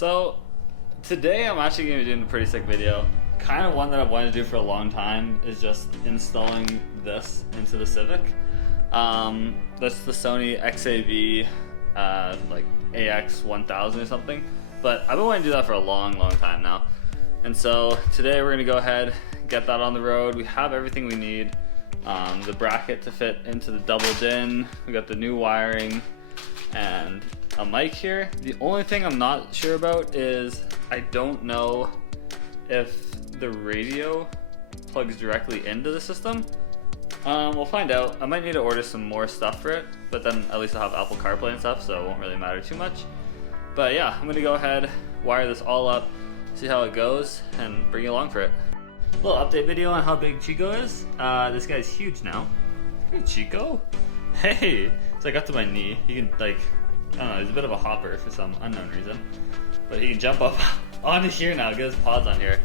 So today I'm actually going to be doing a pretty sick video. Kind of one that I've wanted to do for a long time is just installing this into the Civic. That's the Sony XAV like AX1000 or something. But I've been wanting to do that for a long time now. And so today we're going to go ahead, get that on the road. We have everything we need. The bracket to fit into the double DIN. We got the new wiring and a mic here. The only thing I'm not sure about is I don't know if the radio plugs directly into the system. We'll find out. I might need to order some more stuff for it, but then at least I'll have Apple CarPlay and stuff, so it won't really matter too much. But yeah, I'm gonna go ahead, wire this all up, see how it goes, and bring you along for it. A little update video on how big Chico is. This guy's huge now. Hey Chico. Hey! It's like up to my knee. He can like, I don't know, he's a bit of a hopper for some unknown reason. But he can jump up onto here now, get his paws on here.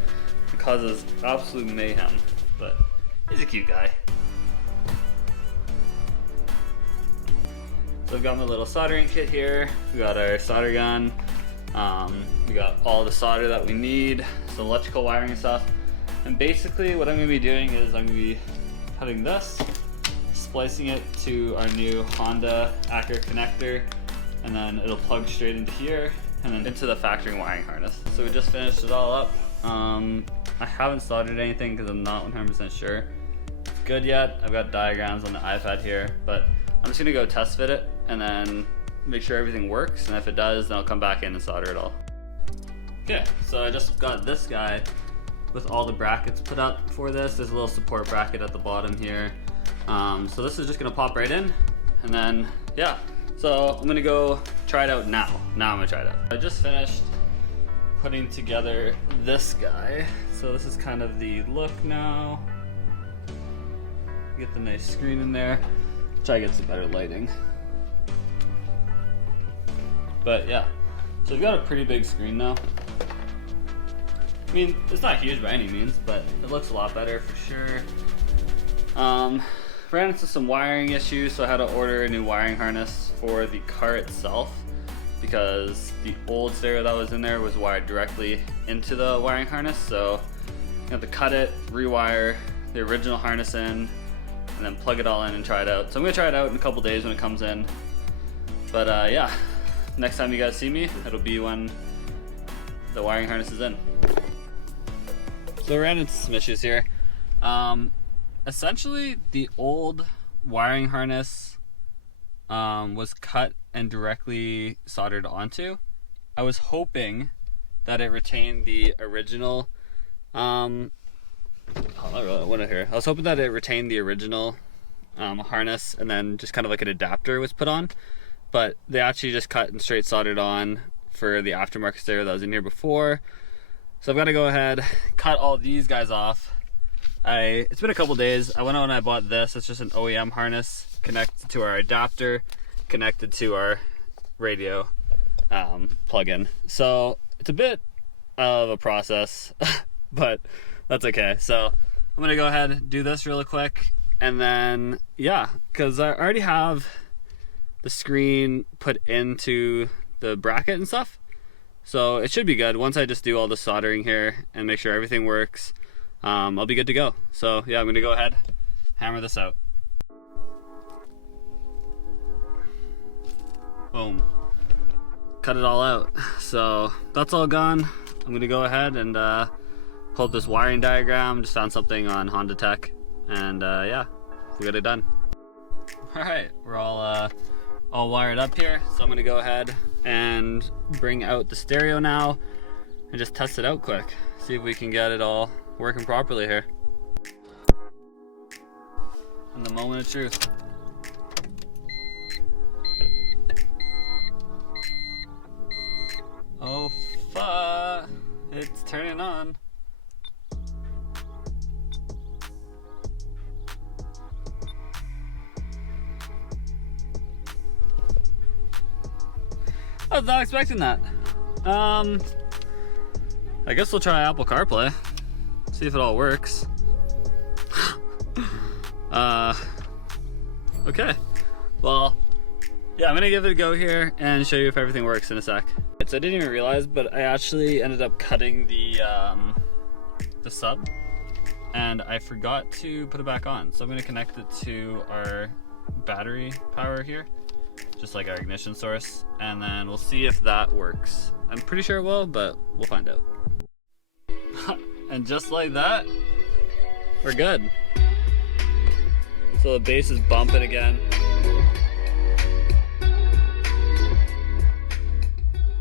It causes absolute mayhem. But he's a cute guy. So I've got my little soldering kit here. We got our solder gun. We got all the solder that we need, some electrical wiring and stuff. And basically what I'm going to be doing is I'm going to be cutting this, splicing it to our new Honda Acura connector, and then it'll plug straight into here and then into the factory wiring harness. So we just finished it all up. I haven't soldered anything because I'm not 100% sure it's good yet. I've got diagrams on the iPad here, but I'm just going to go test fit it and then make sure everything works, and if it does, then I'll come back in and solder it all. Okay, so I just got this guy with all the brackets put up for this. There's a little support bracket at the bottom here. So this is just gonna pop right in, and then, yeah. So I'm gonna go try it out now. Now I'm gonna try it out. I just finished putting together this guy. So this is kind of the look now. Get the nice screen in there. Try to get some better lighting. But yeah, so we've got a pretty big screen now. I mean, it's not huge by any means, but it looks a lot better for sure. Ran into some wiring issues, so I had to order a new wiring harness for the car itself because the old stereo that was in there was wired directly into the wiring harness. So you have to cut it, rewire the original harness in, and then plug it all in and try it out. So I'm gonna try it out in a couple days when it comes in. But yeah, next time you guys see me, it'll be when the wiring harness is in. So I ran into some issues here. Essentially, the old wiring harness was cut and directly soldered onto. I was hoping that it retained the original. I was hoping that it retained the original harness, and then just kind of like an adapter was put on. But they actually just cut and straight soldered on for the aftermarket stereo that was in here before. So I've got to go ahead, cut all these guys off. It's been a couple days. I went out and I bought this. It's just an OEM harness connected to our adapter, connected to our radio plug-in. So it's a bit of a process, but that's okay. So I'm gonna go ahead and do this really quick, and then yeah, because I already have the screen put into the bracket and stuff. So it should be good. Once I just do all the soldering here and make sure everything works, I'll be good to go. So yeah, I'm gonna go ahead, hammer this out. Boom. Cut it all out. So that's all gone. I'm gonna go ahead and pull up this wiring diagram. Just found something on Honda Tech, and yeah, we got it done. All right, we're all wired up here. So I'm gonna go ahead and bring out the stereo now and just test it out quick. See if we can get it all working properly here. And the moment of truth. Oh fuck, it's turning on. I was not expecting that. I guess we'll try Apple CarPlay. See if it all works. Okay. Well, yeah, I'm gonna give it a go here and show you if everything works in a sec. So I didn't even realize, but I actually ended up cutting the sub, and I forgot to put it back on. So I'm gonna connect it to our battery power here, just like our ignition source, and then we'll see if that works. I'm pretty sure it will, but we'll find out. And just like that, we're good. So the bass is bumping again.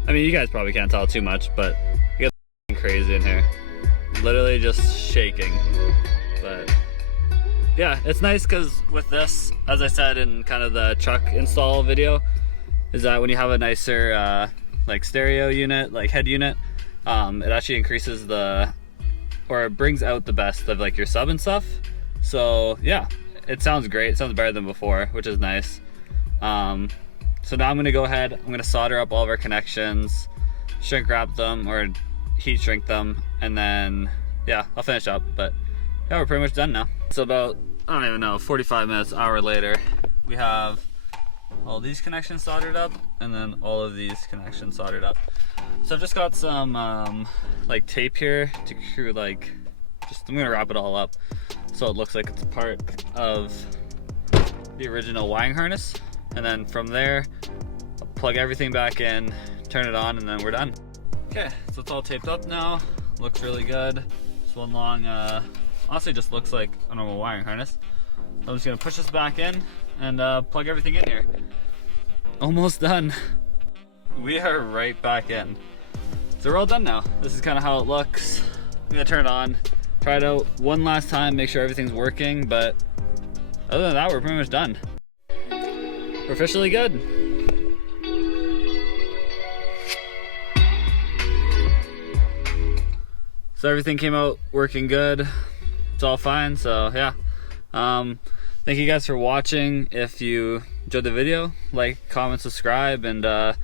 I mean, you guys probably can't tell too much, but it gets crazy in here. Literally just shaking. But yeah, it's nice because with this, as I said in kind of the truck install video, is that when you have a nicer like stereo unit, like head unit, it actually increases or it brings out the best of like your sub and stuff. So yeah, it sounds great. It sounds better than before, which is nice. So now I'm gonna go ahead, I'm gonna solder up all of our connections, shrink wrap them or heat shrink them, and then yeah, I'll finish up. But yeah, we're pretty much done now. So about, I don't even know, 45 minutes, hour later, we have all these connections soldered up and then all of these connections soldered up. So I've just got some like tape here to like, I'm gonna wrap it all up so it looks like it's a part of the original wiring harness. And then from there, I'll plug everything back in, turn it on, and then we're done. Okay, so it's all taped up now. Looks really good. This one long, honestly just looks like a normal wiring harness. I'm just gonna push this back in and plug everything in here. Almost done. We are right back in. So we're all done now. This is kind of how it looks. I'm gonna turn it on, try it out one last time, make sure everything's working, but other than that, we're pretty much done. We're officially good. So everything came out working good. It's all fine, so yeah. Thank you guys for watching. If you enjoyed the video, like, comment, subscribe, and I'll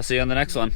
see you on the next one.